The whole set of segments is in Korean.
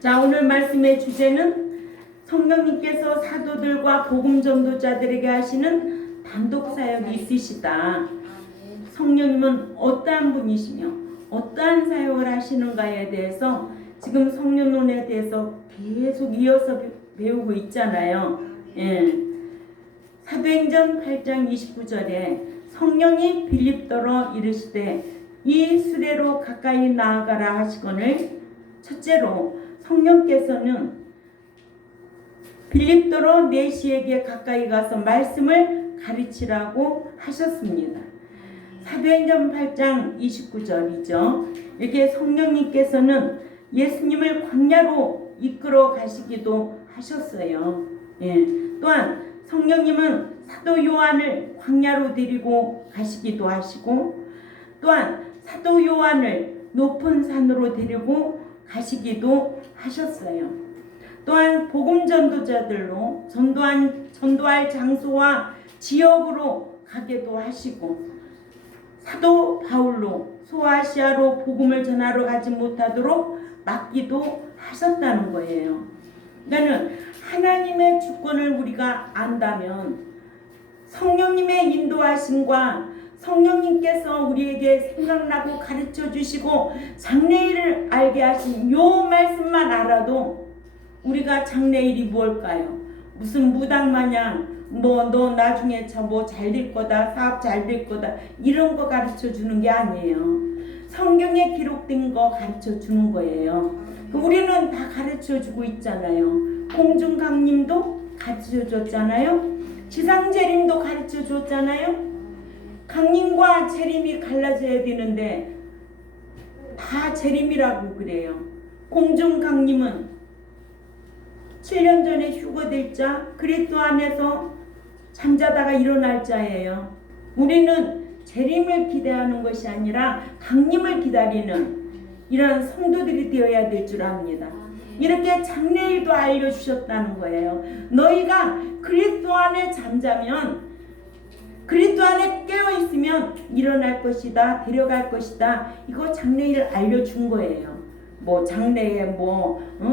자, 오늘 말씀의 주제는 성령님께서 사도들과 복음 전도자들에게 하시는 단독 사역이 있으시다. 성령님은 어떠한 분이시며 어떠한 사역을 하시는가에 대해서 지금 성령론에 대해서 계속 이어서 배우고 있잖아요. 사도행전 8장 29절에 성령이 빌립더로 이르시되 이 수레로 가까이 나아가라 하시거늘, 첫째로 성령께서는 빌립더로 내시에게 가까이 가서 말씀을 가르치라고 하셨습니다. 사도행전 8장 29절이죠. 이렇게 성령님께서는 예수님을 광야로 이끌어 가시기도 하셨어요. 또한 성령님은 사도 요한을 광야로 데리고 가시기도 하시고, 또한 사도 요한을 높은 산으로 데리고 가시기도 하셨어요. 또한 복음 전도자들로 전도할 장소와 지역으로 가게도 하시고, 사도 바울로 소아시아로 복음을 전하러 가지 못하도록 막기도 하셨다는 거예요. 그러니까 하나님의 주권을 우리가 안다면 성령님의 인도하심과 성령님께서 우리에게 생각나고 가르쳐 주시고 장래일을 알게 하신 요 말씀만 알아도 우리가 장래일이 뭘까요? 무슨 무당마냥 너 나중에 뭐 잘 될 거다, 사업 잘 될 거다, 이런 거 가르쳐 주는 게 아니에요. 성경에 기록된 거 가르쳐 주는 거예요. 우리는 다 가르쳐 주고 있잖아요. 공중강림도 가르쳐 줬잖아요. 지상재림도 가르쳐 줬잖아요. 강림과 재림이 갈라져야 되는데 다 재림이라고 그래요. 공중강림은 7년 전에 휴거될 자, 그리스도 안에서 잠자다가 일어날 자예요. 우리는 재림을 기대하는 것이 아니라 강림을 기다리는 이런 성도들이 되어야 될 줄 압니다. 이렇게 장래일도 알려주셨다는 거예요. 너희가 그리스도 안에 잠자면, 그리스도 안에 깨어있으면 일어날 것이다, 데려갈 것이다, 이거 장래일을 알려준 거예요. 뭐 장래에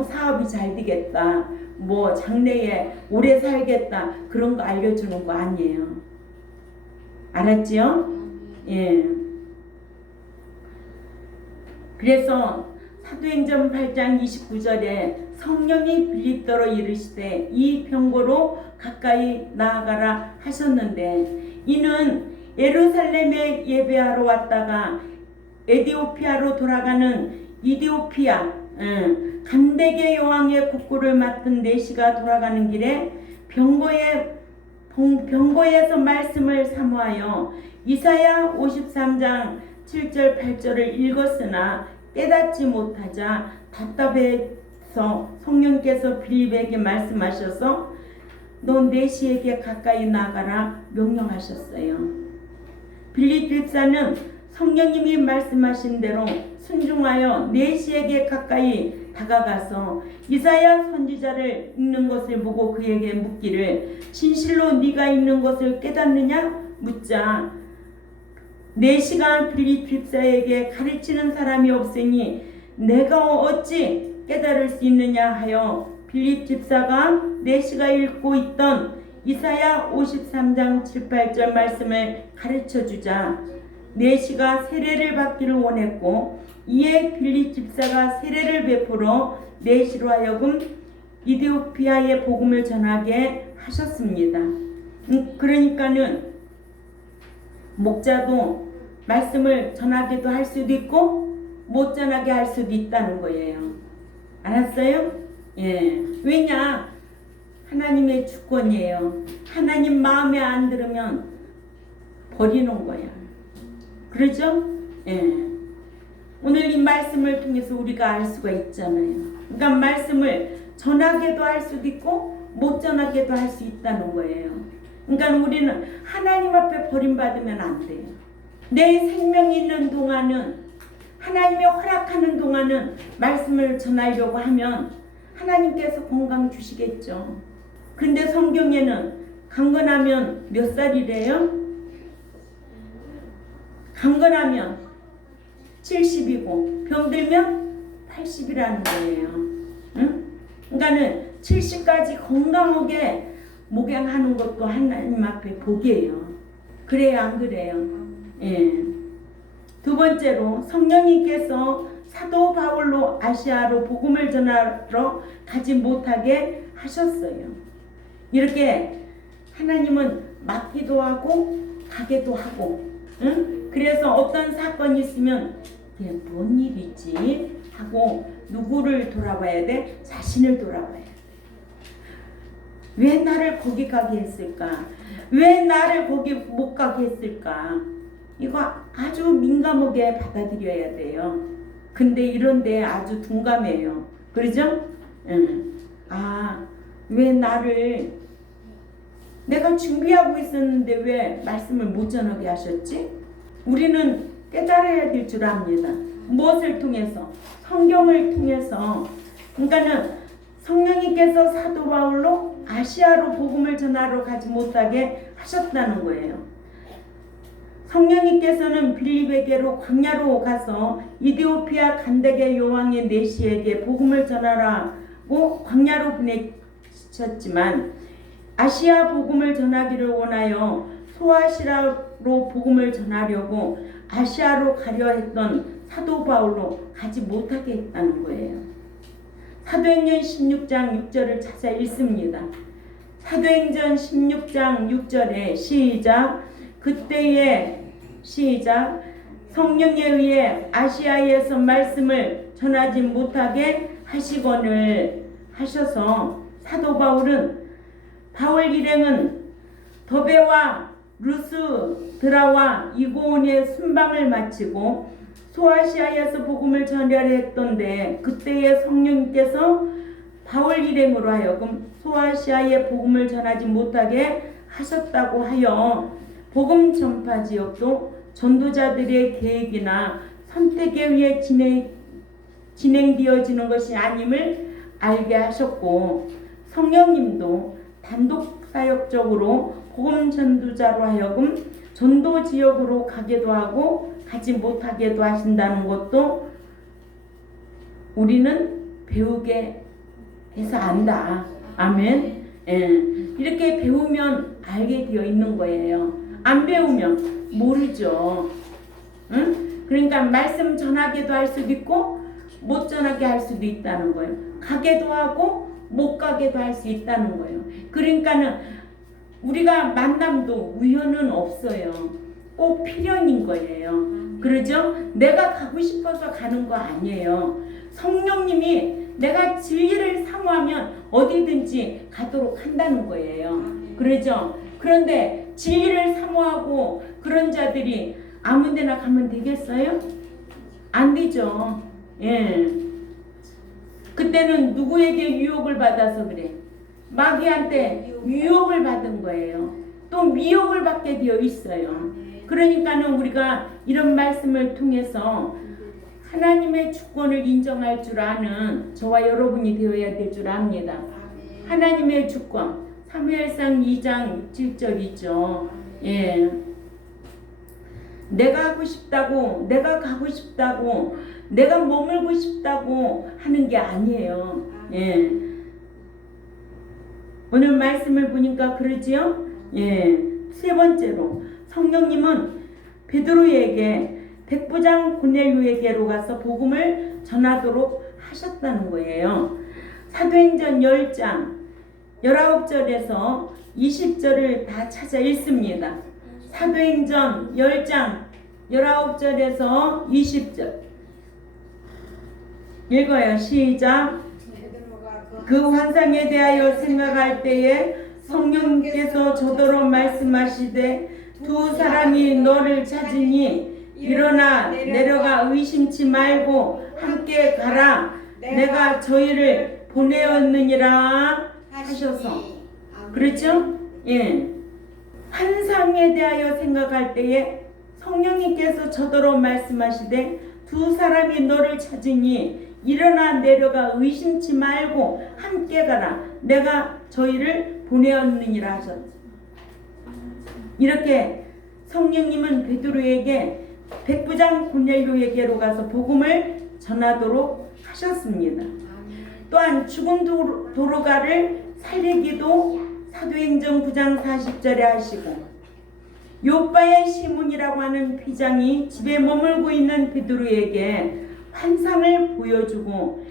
사업이 잘 되겠다, 뭐 장래에 오래 살겠다, 그런 거 알려주는 거 아니에요. 알았지요? 그래서 사도행전 8장 29절에 성령이 빌립더로 이르시되 이 병고로 가까이 나아가라 하셨는데, 이는 예루살렘에 예배하러 왔다가 에디오피아로 돌아가는 이디오피아 간데게 여왕의 국고를 맡은 내시가 돌아가는 길에 병고에서 말씀을 사모하여 이사야 53장 7절 8절을 읽었으나 깨닫지 못하자 답답해서 성령께서 빌립에게 말씀하셔서 너 내시에게 가까이 나가라 명령하셨어요. 빌립 집사는 성령님이 말씀하신 대로 순종하여 내시에게 가까이 다가가서 이사야 선지자를 읽는 것을 보고 그에게 묻기를 진실로 네가 읽는 것을 깨닫느냐 묻자, 내시가 빌립 집사에게 가르치는 사람이 없으니 내가 어찌 깨달을 수 있느냐 하여 빌립 집사가 내시가 읽고 있던 이사야 53장 7, 8절 말씀을 가르쳐 주자 내시가 세례를 받기를 원했고, 이에 빌립 집사가 세례를 베풀어 내시로 하여금 이디오피아의 복음을 전하게 하셨습니다. 그러니까는 목자도 말씀을 전하기도 할 수도 있고 못 전하게 할 수도 있다는 거예요. 알았어요? 왜냐? 하나님의 주권이에요. 하나님 마음에 안 들으면 버리는 거야. 그러죠? 오늘 이 말씀을 통해서 우리가 알 수가 있잖아요. 그러니까 말씀을 전하게도 할 수도 있고 못 전하게도 할 수 있다는 거예요. 그러니까 우리는 하나님 앞에 버림받으면 안 돼요. 내 생명이 있는 동안은, 하나님이 허락하는 동안은 말씀을 전하려고 하면 하나님께서 건강 주시겠죠. 근데 성경에는 강건하면 몇 살이래요? 강건하면 70이고 병들면 80이라는 거예요. 응? 그러니까는 70까지 건강하게 목양하는 것도 하나님 앞에 복이에요. 그래요, 안 그래요? 예. 두 번째로 성령님께서 사도 바울로 아시아로 복음을 전하러 가지 못하게 하셨어요. 이렇게 하나님은 맡기도 하고 가게도 하고, 응? 그래서 어떤 사건이 있으면 이게 뭔 일이지 하고 누구를 돌아봐야 돼? 자신을 돌아봐야 돼. 왜 나를 거기 가게 했을까? 왜 나를 거기 못 가게 했을까? 이거 아주 민감하게 받아들여야 돼요. 근데 이런데 아주 둔감해요. 그러죠? 왜 나를 내가 준비하고 있었는데 왜 말씀을 못 전하게 하셨지? 우리는 깨달아야 될 줄 압니다. 무엇을 통해서? 성경을 통해서. 그러니까는 성령님께서 사도 바울로 아시아로 복음을 전하러 가지 못하게 하셨다는 거예요. 성령님께서는 빌립에게로 광야로 가서 이디오피아 간데게 요왕의 내시에게 복음을 전하라고 광야로 보내셨지만 아시아 복음을 전하기를 원하여 소아시아로 복음을 전하려고 아시아로 가려 했던 사도 바울로 가지 못하게 했다는 거예요. 사도행전 16장 6절을 찾아 읽습니다. 사도행전 16장 6절에 시작. 그때에 시작. 성령에 의해 아시아에서 말씀을 전하지 못하게 하시거늘 하셔서 사도 바울 일행은 더베와 루스드라와 이고온의 순방을 마치고 소아시아에서 복음을 전하려 했던데 그때에 성령님께서 바울 일행으로 하여금 소아시아에 복음을 전하지 못하게 하셨다고 하여 복음 전파 지역도 전도자들의 계획이나 선택에 의해 진행되어지는 것이 아님을 알게 하셨고 성령님도 단독 사역적으로 복음 전도자로 하여금 전도 지역으로 가게도 하고 가지 못하게도 하신다는 것도 우리는 배우게 해서 안다. 아멘. 예. 이렇게 배우면 알게 되어 있는 거예요. 안 배우면 모르죠. 응? 그러니까 말씀 전하게도 할 수도 있고 못 전하게 할 수도 있다는 거예요. 가게도 하고 못 가게도 할 수 있다는 거예요. 그러니까는 우리가 만남도 우연은 없어요. 꼭 필연인 거예요. 그러죠? 내가 가고 싶어서 가는 거 아니에요. 성령님이 내가 진리를 사모하면 어디든지 가도록 한다는 거예요. 그러죠? 그런데 진리를 사모하고 그런 자들이 아무 데나 가면 되겠어요? 안 되죠. 예. 그때는 누구에게 유혹을 받아서 그래? 마귀한테 유혹을 받은 거예요. 또 미혹을 받게 되어 있어요. 그러니까는 우리가 이런 말씀을 통해서 하나님의 주권을 인정할 줄 아는 저와 여러분이 되어야 될 줄 압니다. 하나님의 주권. 사무엘상 2장 7절이죠. 예. 내가 하고 싶다고, 내가 가고 싶다고, 내가 머물고 싶다고 하는 게 아니에요. 예. 오늘 말씀을 보니까 그러지요? 예. 세 번째로 성령님은 베드로에게 백부장 고넬료에게로 가서 복음을 전하도록 하셨다는 거예요. 사도행전 10장 19절에서 20절을 다 찾아 읽습니다. 사도행전 10장 19절에서 20절 읽어요. 시작. 그 환상에 대하여 생각할 때에 성령께서 저더러 말씀하시되 두 사람이 너를 찾으니 일어나 내려가 의심치 말고 함께 가라. 내가 저희를 보내었느니라 하셔서. 그렇죠? 예. 환상에 대하여 생각할 때에 성령님께서 저더러 말씀하시되 두 사람이 너를 찾으니 일어나 내려가 의심치 말고 함께 가라. 내가 저희를 보내었느니라 하셨죠. 이렇게 성령님은 베드로에게 백부장 고넬료에게로 가서 복음을 전하도록 하셨습니다. 또한 죽은 도로가를 살리기도 사도행전 9장 40절에 하시고, 요바의 시몬이라고 하는 비장이 집에 머물고 있는 베드로에게 환상을 보여주고,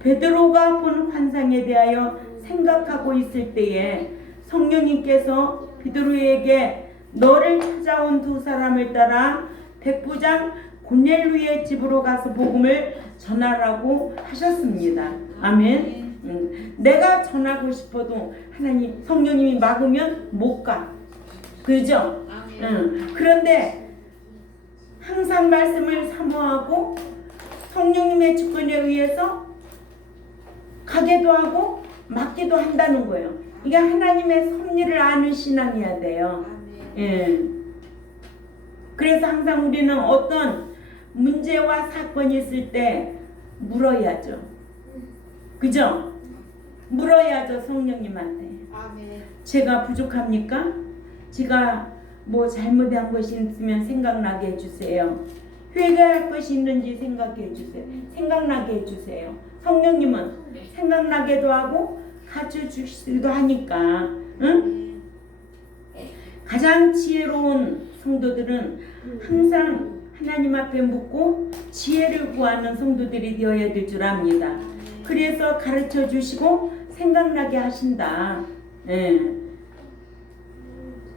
베드로가 본 환상에 대하여 생각하고 있을 때에 성령님께서 베드로에게 너를 찾아온 두 사람을 따라 백부장 고넬료의 집으로 가서 복음을 전하라고 하셨습니다. 아멘. 내가 전하고 싶어도 하나님 성령님이 막으면 못 가. 그죠? 그런데 항상 말씀을 사모하고 성령님의 주권에 의해서 가게도 하고 막기도 한다는 거예요. 이게 하나님의 섭리를 아는 신앙이어야 돼요. 예. 그래서 항상 우리는 어떤 문제와 사건이 있을 때 물어야죠. 그죠? 물어야죠, 성령님한테. 제가 부족합니까? 제가 뭐 잘못한 것이 있으면 생각나게 해주세요. 회개할 것이 있는지 생각해 주세요. 생각나게 해주세요. 성령님은 생각나게도 하고 가르쳐 주시기도 하니까. 응? 가장 지혜로운 성도들은 항상 하나님 앞에 묻고 지혜를 구하는 성도들이 되어야 될 줄 압니다. 그래서 가르쳐 주시고 생각나게 하신다. 예.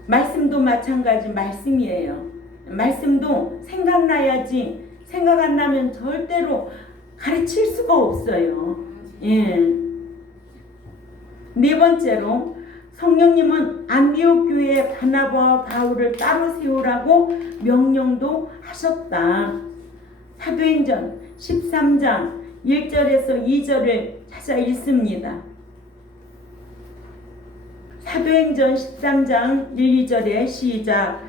말씀도 마찬가지 말씀이에요. 말씀도 생각나야지, 생각 안 나면 절대로 가르칠 수가 없어요. 예. 네 번째로 성령님은 안디옥 교회에 바나바와 바울을 따로 세우라고 명령도 하셨다. 사도행전 13장 1절에서 2절을 찾아 읽습니다. 사도행전 13장 1, 2절에 시작.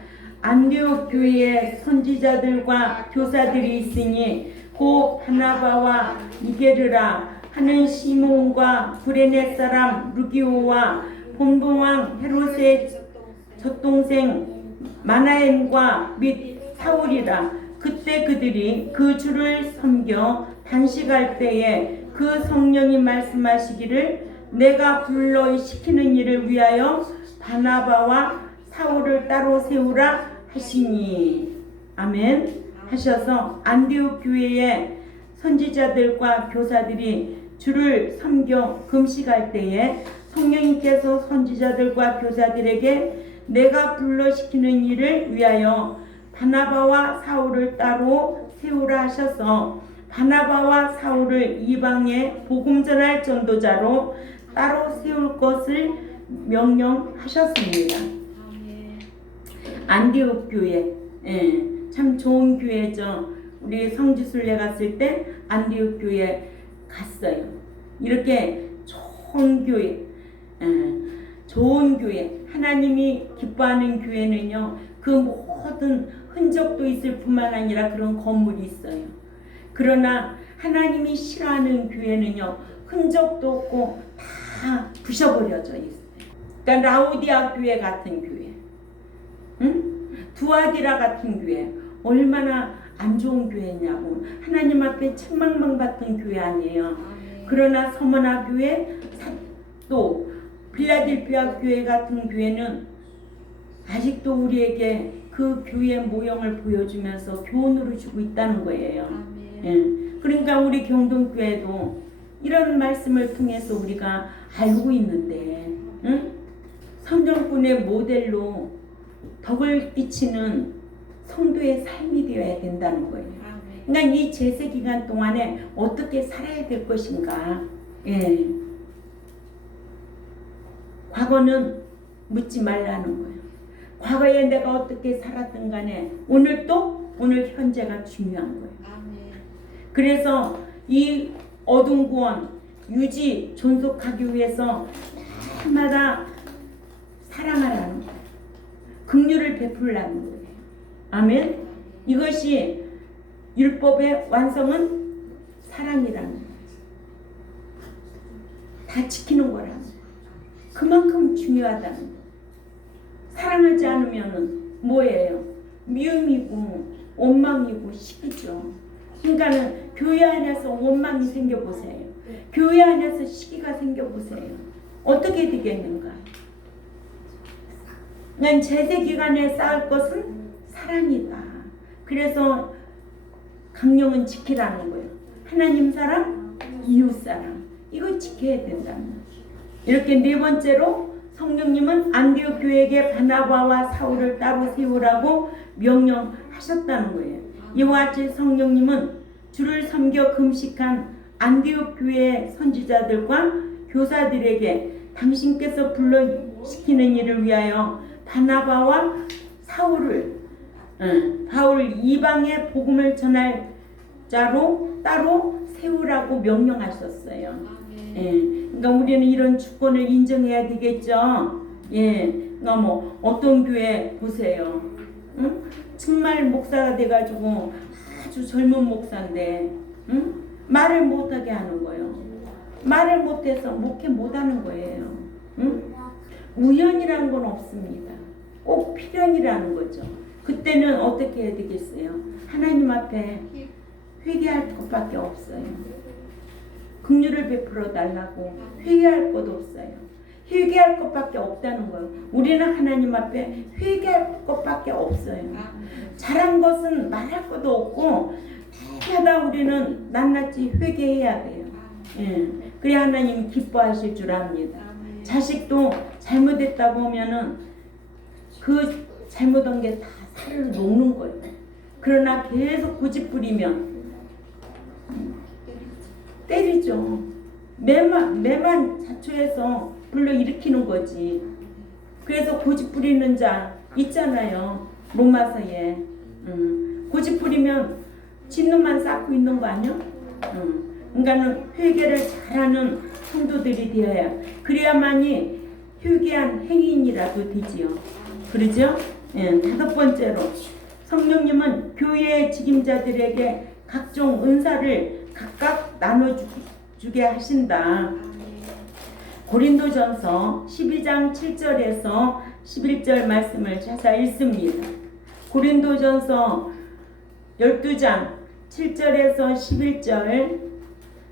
안디옥 교회에 선지자들과 교사들이 있으니 곧 바나바와 니게르라 하는 시몬과 구레네 사람 루기오와 본보왕 헤롯의 젖동생 마나엔과 및 사울이라. 그때 그들이 그 주를 섬겨 단식할 때에 그 성령이 말씀하시기를 내가 불러 시키는 일을 위하여 바나바와 사울을 따로 세우라 하시니. 아멘. 하셔서 안디옥 교회의 선지자들과 교사들이 주를 섬겨 금식할 때에 성령님께서 선지자들과 교사들에게 내가 불러 시키는 일을 위하여 바나바와 사울을 따로 세우라 하셔서 바나바와 사울을 이방에 복음 전할 전도자로 따로 세울 것을 명령하셨습니다. 안디옥 교회, 참 좋은 교회죠. 우리 성지순례 갔을 때 안디옥 교회 갔어요. 이렇게 좋은 교회, 좋은 교회, 하나님이 기뻐하는 교회는요, 그 모든 흔적도 있을 뿐만 아니라 그런 건물이 있어요. 그러나 하나님이 싫어하는 교회는요, 흔적도 없고 다 부셔버려져 있어요. 그러니까 라오디아 교회 같은 교회, 두아디라 같은 교회, 얼마나 안 좋은 교회냐고. 하나님 앞에 책망만 받던 교회 아니에요. 그러나 서머나 교회, 또 필라델피아 교회 같은 교회는 아직도 우리에게 그 교회의 모형을 보여주면서 교훈으로 주고 있다는 거예요. 예. 그러니까 우리 경동교회도 이런 말씀을 통해서 우리가 알고 있는데, 성전꾼의 모델로 덕을 끼치는 성도의 삶이 되어야 된다는 거예요. 그러니까 이 제세 기간 동안에 어떻게 살아야 될 것인가. 예. 과거는 묻지 말라는 거예요. 과거에 내가 어떻게 살았든 간에 오늘 현재가 중요한 거예요. 그래서 이 어둠 구원 유지 존속하기 위해서 날마다 사랑하라는 거예요. 긍휼을 베풀라는 거예요. 아멘. 이것이 율법의 완성은 사랑이라는 거예요. 다 지키는 거라는 거예요. 그만큼 중요하다는 거예요. 사랑하지 않으면 뭐예요? 미움이고 원망이고 시기죠. 그러니까는 교회 안에서 원망이 생겨보세요. 교회 안에서 시기가 생겨보세요. 어떻게 되겠는가? 난 제세 기간에 쌓을 것은 사랑이다. 그래서 강령은 지키라는 거예요. 하나님 사랑, 이웃 사랑. 이거 지켜야 된다는 거예요. 이렇게 네 번째로 성령님은 안디옥 교회에게 바나바와 사울을 따로 세우라고 명령하셨다는 거예요. 이와 같이 성령님은 주를 섬겨 금식한 안디옥 교회의 선지자들과 교사들에게 당신께서 불러시키는 일을 위하여 바나바와 바울 이방의 복음을 전할 자로 따로 세우라고 명령하셨어요. 그러니까 우리는 이런 주권을 인정해야 되겠죠. 그러니까 뭐 어떤 교회 보세요. 정말 목사가 돼가지고 아주 젊은 목사인데, 말을 못하게 하는 거예요. 말을 못해서 목회 못하는 거예요. 우연이라는 건 없습니다. 꼭 필연이라는 거죠. 그때는 어떻게 해야 되겠어요? 하나님 앞에 회개할 것밖에 없어요. 긍휼을 베풀어 달라고 회개할 것 없어요. 회개할 것밖에 없다는 거예요. 우리는 하나님 앞에 회개할 것밖에 없어요. 잘한 것은 말할 것도 없고 하다 우리는 낱낱이 회개해야 돼요. 그래야 하나님 기뻐하실 줄 압니다. 자식도 잘못했다고 하면은 그 잘못한 게 다 살을 녹는 거예요. 그러나 계속 고집부리면 때리죠. 매만 자초해서 불러일으키는 거지. 그래서 고집부리는 자 있잖아요. 로마서에. 고집부리면 진노만 쌓고 있는 거 아니야? 그러니까는 회개를 잘하는 성도들이 되어야, 그래야만이 회개한 행인이라도 되지요. 그러죠? 다섯 번째로 성령님은 교회의 직임자들에게 각종 은사를 각각 나눠주게 하신다. 고린도전서 12장 7절에서 11절 말씀을 찾아 읽습니다. 고린도전서 12장 7절에서 11절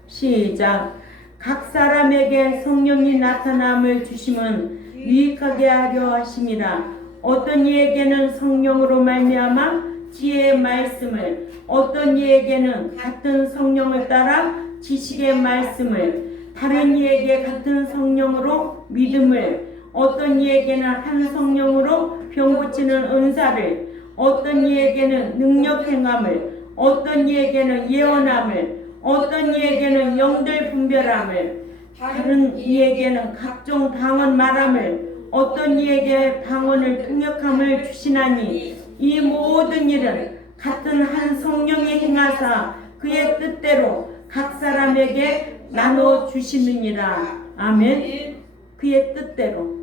시작. 각 사람에게 성령이 나타남을 주심은 유익하게 하려 하심이라. 어떤 이에게는 성령으로 말미암아 지혜의 말씀을, 어떤 이에게는 같은 성령을 따라 지식의 말씀을, 다른 이에게 같은 성령으로 믿음을, 어떤 이에게는 한 성령으로 병 고치는 은사를, 어떤 이에게는 능력 행함을, 어떤 이에게는 예언함을, 어떤 이에게는 영들 분별함을, 다른 이에게는 각종 방언 말함을, 어떤 이에게 방언을 통역함을 주시나니 이 모든 일은 같은 한 성령이 행하사 그의 뜻대로 각 사람에게 나눠 주시느니라. 아멘. 그의 뜻대로,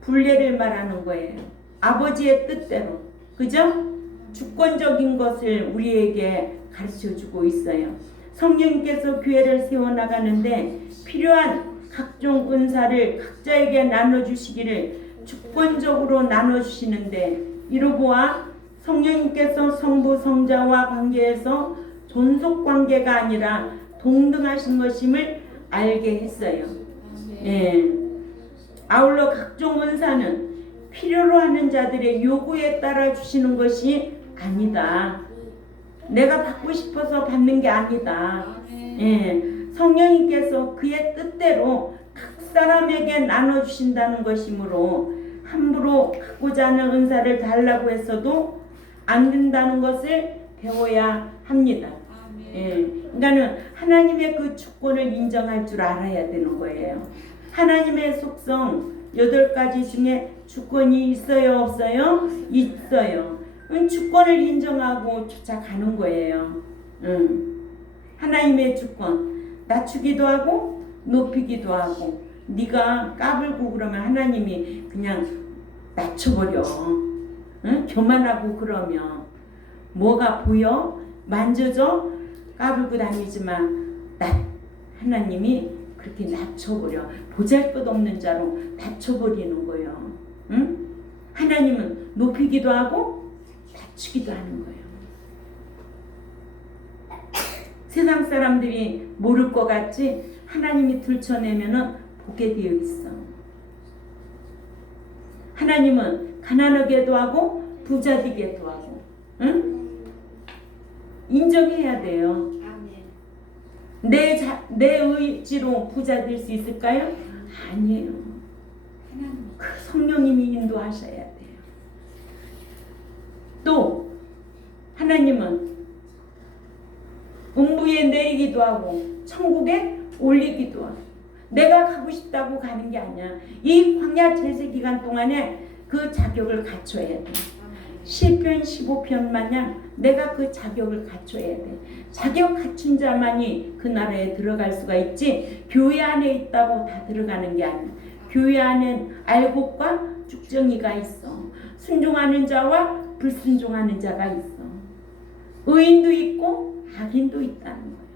분례를 말하는 거예요. 아버지의 뜻대로. 그죠? 주권적인 것을 우리에게 가르쳐주고 있어요. 성령님께서 교회를 세워나가는데 필요한 각종 은사를 각자에게 나눠주시기를 주권적으로 나눠주시는데, 이로 보아 성령님께서 성부 성자와 관계에서 존속관계가 아니라 동등하신 것임을 알게 했어요. 아울러 각종 은사는 필요로 하는 자들의 요구에 따라 주시는 것이 아니다. 내가 받고 싶어서 받는 게 아니다. 성령님께서 그의 뜻대로 각 사람에게 나눠주신다는 것이므로 함부로 갖고자 하는 은사를 달라고 했어도 안 된다는 것을 배워야 합니다. 그러니까는 하나님의 그 주권을 인정할 줄 알아야 되는 거예요. 하나님의 속성 8가지 중에 주권이 있어요, 없어요? 있어요. 주권을 인정하고 쫓아가는 거예요. 하나님의 주권, 낮추기도 하고 높이기도 하고. 네가 까불고 그러면 하나님이 그냥 낮춰버려. 교만하고 그러면 뭐가 보여? 만져져? 까불고 다니지만 하나님이 그렇게 낮춰버려. 보잘것없는 자로 낮춰버리는 거예요. 하나님은 높이기도 하고 낮추기도 하는 거예요. 세상 사람들이 모를 것 같지 하나님이 들춰내면은 보게 되어 있어. 하나님은 가난하게도 하고 부자 되게도 하고, 응? 인정해야 돼요. 내 의지로 부자 될 수 있을까요? 아니에요. 그 성령님이 인도하셔야 돼요. 또 하나님은 음부에 내리기도 하고 천국에 올리기도 하고, 내가 가고 싶다고 가는 게 아니야. 이 광야 제세 기간 동안에 그 자격을 갖춰야 돼. 시편 15편 마냥 내가 그 자격을 갖춰야 돼. 자격 갖춘 자만이 그 나라에 들어갈 수가 있지, 교회 안에 있다고 다 들어가는 게 아니야. 교회 안엔 알곡과 쭉정이가 있어. 순종하는 자와 불순종하는 자가 있어. 의인도 있고 악인도 있다는 거야.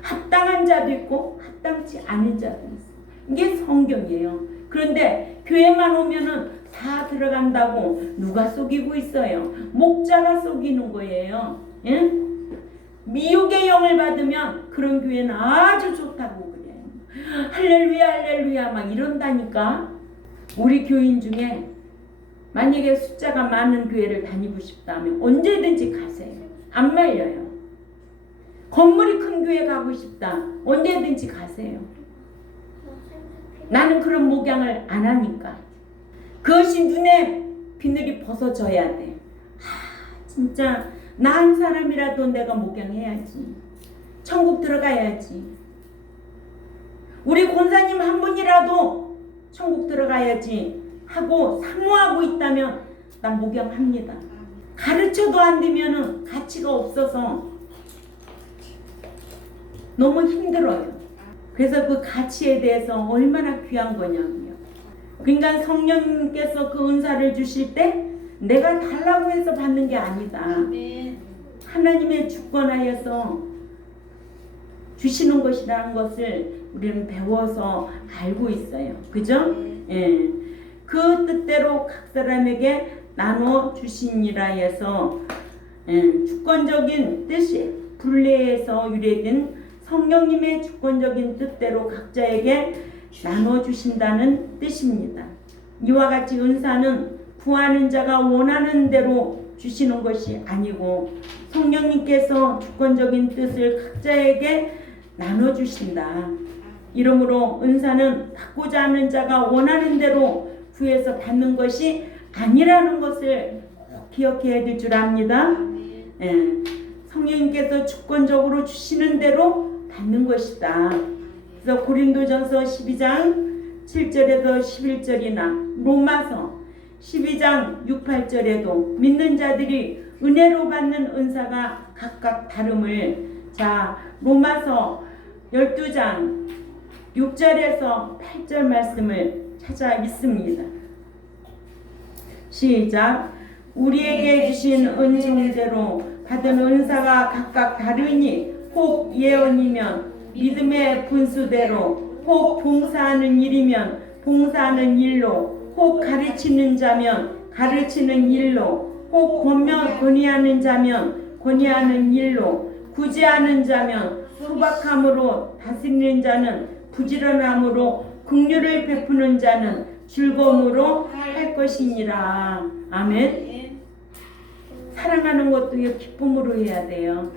합당한 자도 있고 합당치 않은 자도 있어. 이게 성경이에요. 그런데 교회만 오면은 다 들어간다고 누가 속이고 있어요? 목자가 속이는 거예요. 예? 미혹의 영을 받으면 그런 교회는 아주 좋다고 그래요. 할렐루야 할렐루야 막 이런다니까. 우리 교인 중에 만약에 숫자가 많은 교회를 다니고 싶다면 언제든지 가세요. 안 말려요. 건물이 큰 교회 가고 싶다, 언제든지 가세요. 나는 그런 목양을 안 하니까. 그것이 눈에 비늘이 벗어져야 돼. 진짜 나 한 사람이라도 내가 목양해야지. 천국 들어가야지. 우리 권사님 한 분이라도 천국 들어가야지 하고 사모하고 있다면 난 목양합니다. 가르쳐도 안 되면은 가치가 없어서 너무 힘들어요. 그래서 그 가치에 대해서 얼마나 귀한 거냐고요. 그러니까 성령님께서 그 은사를 주실 때 내가 달라고 해서 받는 게 아니다. 하나님의 주권하여서 주시는 것이라는 것을 우리는 배워서 알고 있어요. 그죠? 예. 그 뜻대로 각 사람에게 나눠 주시니라 해서, 주권적인 뜻이 분례에서 유래된 성령님의 주권적인 뜻대로 각자에게 나눠주신다는 뜻입니다. 이와 같이 은사는 구하는 자가 원하는 대로 주시는 것이 아니고 성령님께서 주권적인 뜻을 각자에게 나눠주신다. 이러므로 은사는 받고자 하는 자가 원하는 대로 구해서 받는 것이 아니라는 것을 꼭 기억해야 될 줄 압니다. 성령님께서 주권적으로 주시는 대로 받는 것이다. 그래서 고린도전서 12장 7절에서 11절이나 로마서 12장 6, 8절에도 믿는 자들이 은혜로 받는 은사가 각각 다름을, 자 로마서 12장 6절에서 8절 말씀을 찾아 있습니다. 시작. 우리에게 주신 은총대로 받은 은사가 각각 다르니 혹 예언이면 믿음의 분수대로, 혹 봉사하는 일이면 봉사하는 일로, 혹 가르치는 자면 가르치는 일로, 혹 권위하는 자면 권위하는 일로, 구제하는 자면 소박함으로, 다스리는 자는 부지런함으로, 긍휼을 베푸는 자는 즐거움으로 할 것이니라. 아멘. 사랑하는 것도 기쁨으로 해야 돼요.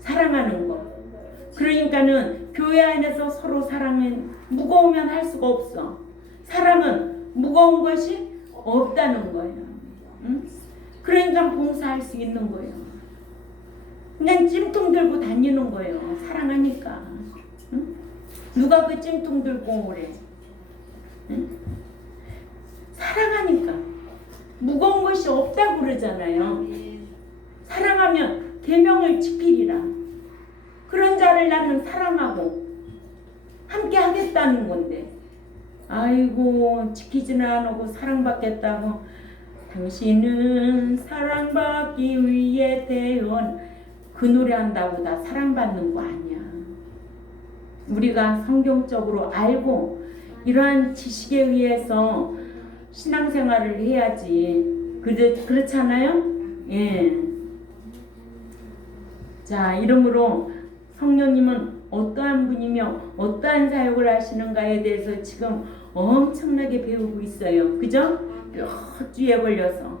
사랑하는 것. 그러니까는 교회 안에서 서로 사랑은 무거우면 할 수가 없어. 사랑은 무거운 것이 없다는 거예요. 그러니까 봉사할 수 있는 거예요. 그냥 찜통 들고 다니는 거예요. 사랑하니까. 누가 그 찜통 들고 오래? 사랑하니까. 무거운 것이 없다고 그러잖아요. 사랑하면 계명을 지키리라. 그런 자를 나는 사랑하고 함께 하겠다는 건데, 아이고 지키지는 않고 사랑받겠다고, 당신은 사랑받기 위해 태어난, 그 노래 한다고 다 사랑받는 거 아니야. 우리가 성경적으로 알고 이러한 지식에 의해서 신앙생활을 해야지. 그렇잖아요? 예. 자, 이러므로 성령님은 어떠한 분이며 어떠한 사역을 하시는가에 대해서 지금 엄청나게 배우고 있어요. 그죠? 몇 주에 걸려서.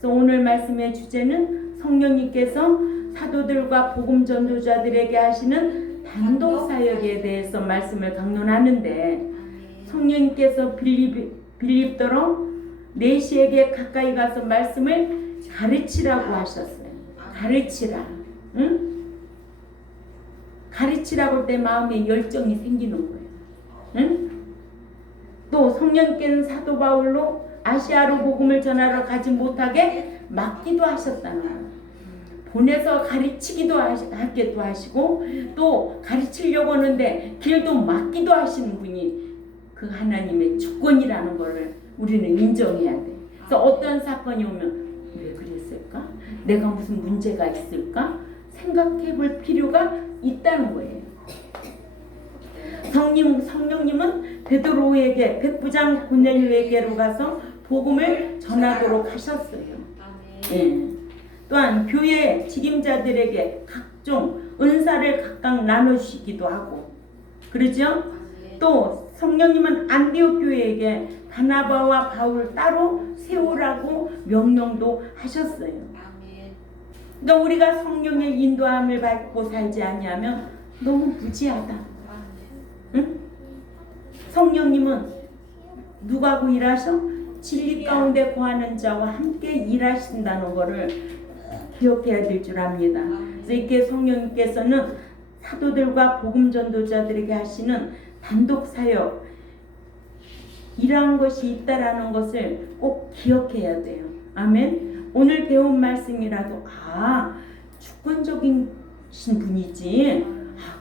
그래서 오늘 말씀의 주제는 성령님께서 사도들과 복음 전도자들에게 하시는 단독 사역에 대해서 말씀을 강론하는데, 성령님께서 빌립더로 내시에게 가까이 가서 말씀을 가르치라고 하셨어요. 가르치라. 응? 가르치라고 할 때 마음에 열정이 생기는 거예요. 응? 또 성령께는 사도 바울로 아시아로 복음을 전하러 가지 못하게 막기도 하셨다는 거예요. 보내서 가르치기도 하기도 하시고 또 가르치려고 하는데 길도 막기도 하시는 분이 그 하나님의 주권이라는 것을 우리는 인정해야 돼. 그래서 어떤 사건이 오면 왜 그랬을까? 내가 무슨 문제가 있을까? 생각해 볼 필요가 있다는 거예요. 성령님은 베드로에게 백부장 고넬료에게로 가서 복음을 전하도록 하셨어요. 예. 또한 교회 책임자들에게 각종 은사를 각각 나눠주시기도 하고 그러죠? 또 성령님은 안디옥 교회에게 바나바와 바울 따로 세우라고 명령도 하셨어요. 그러니까 우리가 성령의 인도함을 받고 살지 않냐면 너무 무지하다. 응? 성령님은 누구하고 일하셔? 진리 가운데 거하는 자와 함께 일하신다는 것을 기억해야 될 줄 압니다. 그래서 이렇게 성령님께서는 사도들과 복음 전도자들에게 하시는 단독 사역 이러한 것이 있다라는 것을 꼭 기억해야 돼요. 아멘. 오늘 배운 말씀이라도 주권적인 분이지,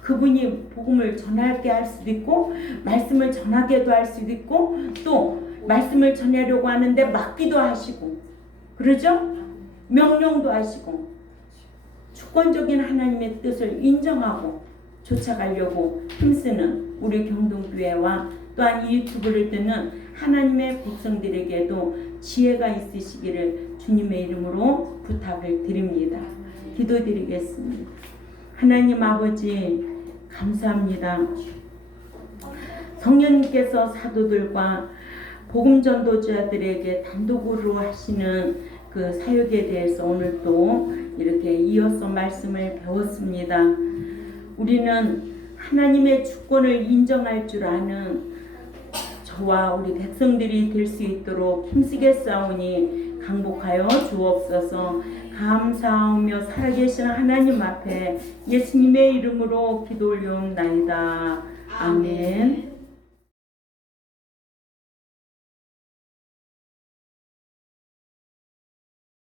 그분이 복음을 전하게 할 수도 있고 말씀을 전하게도 할 수도 있고 또 말씀을 전하려고 하는데 막기도 하시고 그러죠? 명령도 하시고 주권적인 하나님의 뜻을 인정하고 쫓아가려고 힘쓰는 우리 경동교회와 또한 이 유튜브를 듣는 하나님의 백성들에게도 지혜가 있으시기를 주님의 이름으로 부탁을 드립니다. 기도드리겠습니다. 하나님 아버지 감사합니다. 성령님께서 사도들과 복음 전도자들에게 단독으로 하시는 그 사역에 대해서 오늘 또 이렇게 이어서 말씀을 배웠습니다. 우리는 하나님의 주권을 인정할 줄 아는 저와 우리 백성들이 될 수 있도록 힘쓰겠사오니 강복하여 주옵소서. 감사하며 살아계신 하나님 앞에 예수님의 이름으로 기도 올려옵나이다. 아멘.